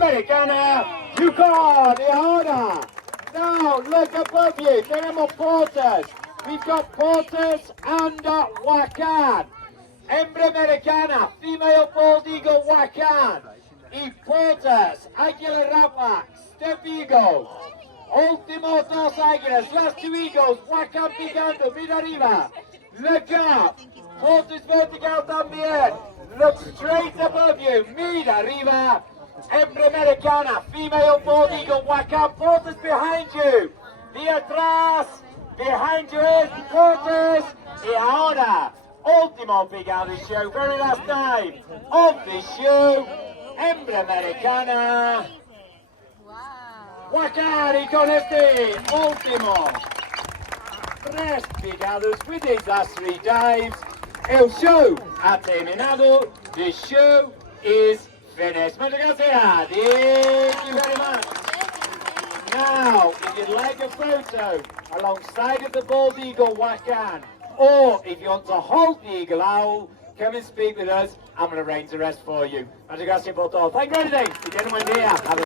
Americana, Yukon, Iona. Now look above you, tenemos porters. We've got porters and Wakan. Hembra Americana, female bald eagle Wakan. Y porters, Águila Rapax, Step Eagles. Último dos águilas, last two eagles, Wakan picando, mira arriba. Look up, porters vertical también. Look straight above you, mira arriba. Hembra Americana, female bald eagle, Wakan, porters behind you. De atrás, behind you is porters. Y ahora, último picado of the show, very last time of the show, Hembra Americana. Wakari con este último. Tres picados with his last three dives. El show ha terminado. The show is finished. Muchas gracias. Thank you very much. Now, if you'd like a photo alongside of the bald eagle Wakan, or if you want to hold the eagle owl, come and speak with us. I'm going to arrange the rest for you. Muchas gracias por todo. Thank you very much.